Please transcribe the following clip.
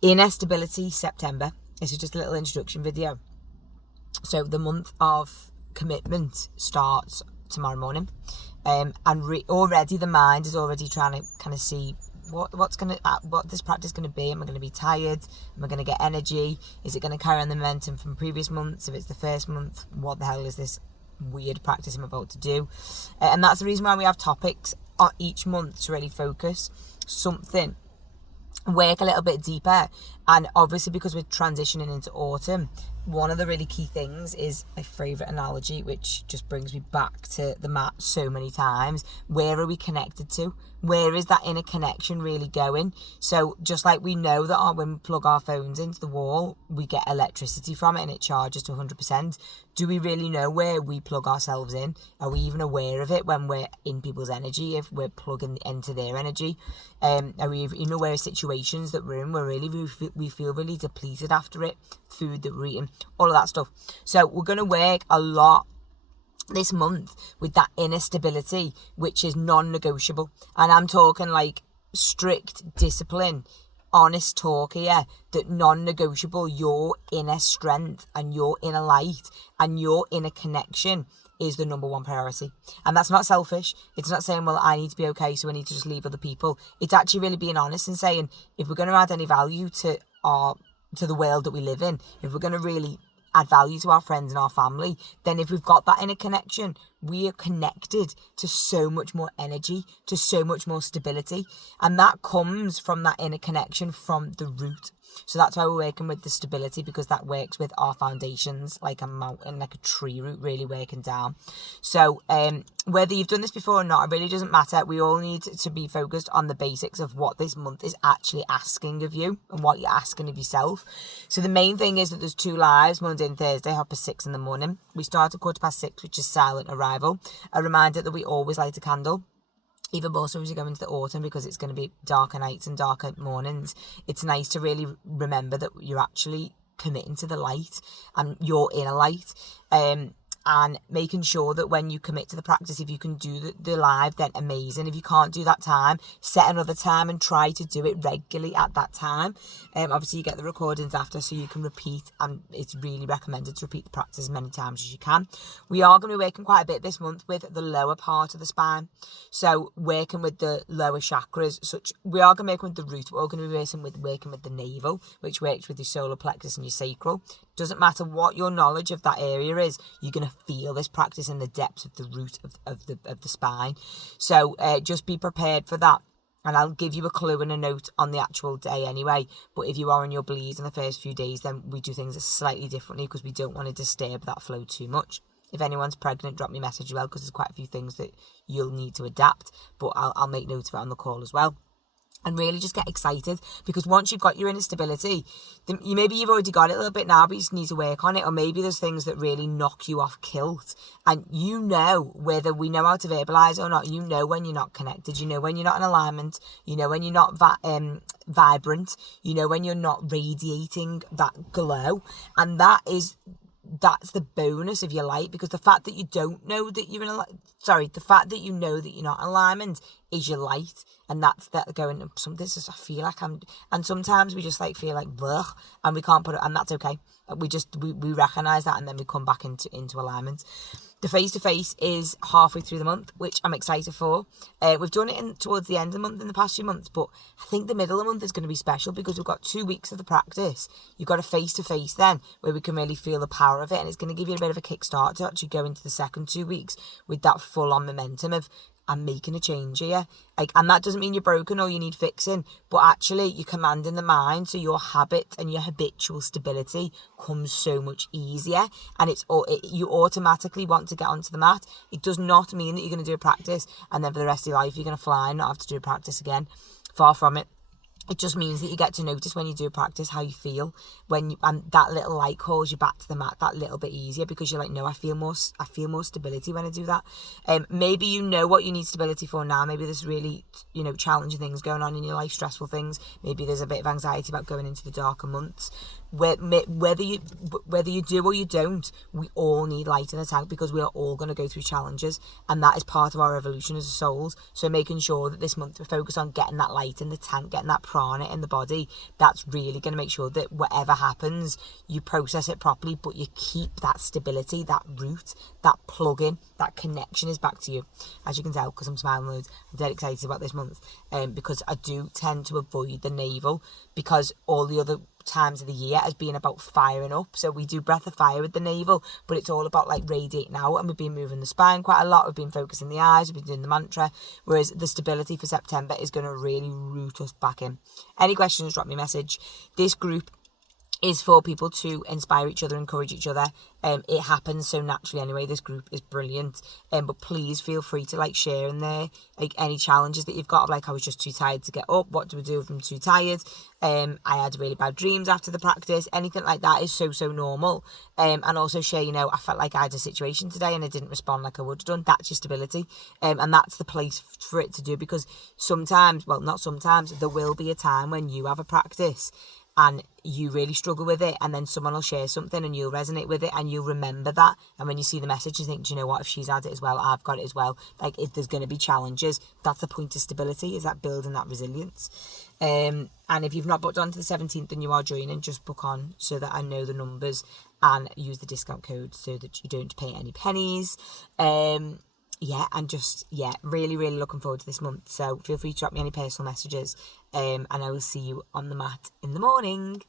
Inner Stability September. This is just a little introduction video. So the month of commitment starts tomorrow morning, and already the mind is already trying to kind of see what this practice is going to be. Am I going to be tired? Am I going to get energy? Is it going to carry on the momentum from previous months? If it's the first month, what the hell is this weird practice I'm about to do? And that's the reason why we have topics on each month to really focus something, work a little bit deeper. And obviously, because we're transitioning into autumn, one of the really key things is my favourite analogy, which just brings me back to the mat so many times. Where are we connected to? Where is that inner connection really going? So just like we know that when we plug our phones into the wall, we get electricity from it and it charges to 100%. Do we really know where we plug ourselves in? Are we even aware of it when we're in people's energy, if we're plugging into their energy? Are we even aware of situations that we're in where we feel really depleted after it? Food that we're eating, all of that stuff. So we're going to work a lot this month with that inner stability, which is non-negotiable. And I'm talking like strict discipline, honest talk here, that non-negotiable, your inner strength and your inner light and your inner connection is the number one priority. And that's not selfish. It's not saying, well, I need to be okay, so I need to just leave other people. It's actually really being honest and saying, if we're going to add any value to the world that we live in, if we're going to really add value to our friends and our family, then if we've got that inner connection, we are connected to so much more energy, to so much more stability. And that comes from that inner connection from the root. So that's why we're working with the stability, because that works with our foundations, like a mountain, like a tree root, really working down. So whether you've done this before or not, it really doesn't matter. We all need to be focused on the basics of what this month is actually asking of you and what you're asking of yourself. So the main thing is that there's 2 lives, Monday and Thursday, 6:30 in the morning. We start at 6:15, which is silent arrival. A reminder that we always light a candle. Even more so as you go into the autumn, because it's going to be darker nights and darker mornings. It's nice to really remember that you're actually committing to the light and your inner light. And making sure that when you commit to the practice, if you can do the live, then amazing. If you can't do that time, set another time and try to do it regularly at that time. Obviously, you get the recordings after, so you can repeat, and it's really recommended to repeat the practice as many times as you can. We are going to be working quite a bit this month with the lower part of the spine. So working with the lower chakras, we are going to be working with the root, but we're going to be working with the navel, which works with your solar plexus and your sacral. Doesn't matter what your knowledge of that area is, you're going to feel this practice in the depths of the root of the spine. So just be prepared for that. And I'll give you a clue and a note on the actual day anyway. But if you are on your bleeds in the first few days, then we do things slightly differently, because we don't want to disturb that flow too much. If anyone's pregnant, drop me a message as well, because there's quite a few things that you'll need to adapt. But I'll make note of it on the call as well. And really just get excited, because once you've got your inner stability, then maybe you've already got it a little bit now, but you just need to work on it. Or maybe there's things that really knock you off kilt, and you know, whether we know how to verbalise or not, you know when you're not connected, you know when you're not in alignment, you know when you're not vibrant, you know when you're not radiating that glow. And that's the bonus of your light, because the fact that you don't know that you're the fact that you know that you're not in alignment is your light. And that's that going, I feel like and sometimes we just feel like blech, and we can't put it, and that's okay. We recognise that, and then we come back into alignment. The face-to-face is halfway through the month, which I'm excited for. We've done it towards the end of the month in the past few months, but I think the middle of the month is going to be special, because we've got 2 weeks of the practice. You've got a face-to-face then, where we can really feel the power of it, and it's going to give you a bit of a kickstart to actually go into the second 2 weeks with that full-on momentum of, I'm making a change here. And that doesn't mean you're broken or you need fixing, but actually you're commanding the mind, so your habit and your habitual stability comes so much easier, and you automatically want to get onto the mat. It does not mean that you're going to do a practice and then for the rest of your life you're going to fly and not have to do a practice again. Far from it. It just means that you get to notice when you do practice how you feel, and that little light calls you back to the mat that little bit easier, because you're like, no, I feel more stability when I do that. Maybe you know what you need stability for now. Maybe there's really challenging things going on in your life, stressful things. Maybe there's a bit of anxiety about going into the darker months. whether you do or you don't, we all need light in the tank, because we are all going to go through challenges, and that is part of our evolution as souls. So making sure that this month we focus on getting that light in the tank, getting that prana in the body, that's really going to make sure that whatever happens, you process it properly, but you keep that stability, that root, that plug-in, that connection is back to you. As you can tell, because I'm smiling loads, I'm dead excited about this month, because I do tend to avoid the navel, because all the other times of the year has been about firing up. So we do breath of fire with the navel, but it's all about like radiating out, and we've been moving the spine quite a lot, we've been focusing the eyes, we've been doing the mantra, whereas the stability for September is going to really root us back in. Any questions, drop me a message. This group is for people to inspire each other, encourage each other. It happens so naturally anyway. This group is brilliant. But please feel free to like share in there, like any challenges that you've got, of like, I was just too tired to get up, what do we do if I'm too tired? I had really bad dreams after the practice. Anything like that is so normal. And also share, I felt like I had a situation today and I didn't respond like I would have done. That's your stability. And that's the place for it to do, because sometimes, well, not sometimes, there will be a time when you have a practice and you really struggle with it, and then someone will share something and you'll resonate with it and you'll remember that. And when you see the message, you think, do you know what, if she's had it as well, I've got it as well. Like, if there's going to be challenges, that's the point of stability, is that building that resilience. And if you've not booked on to the 17th and you are joining, just book on so that I know the numbers, and use the discount code so that you don't pay any pennies. Really looking forward to this month. So feel free to drop me any personal messages, and I will see you on the mat in the morning.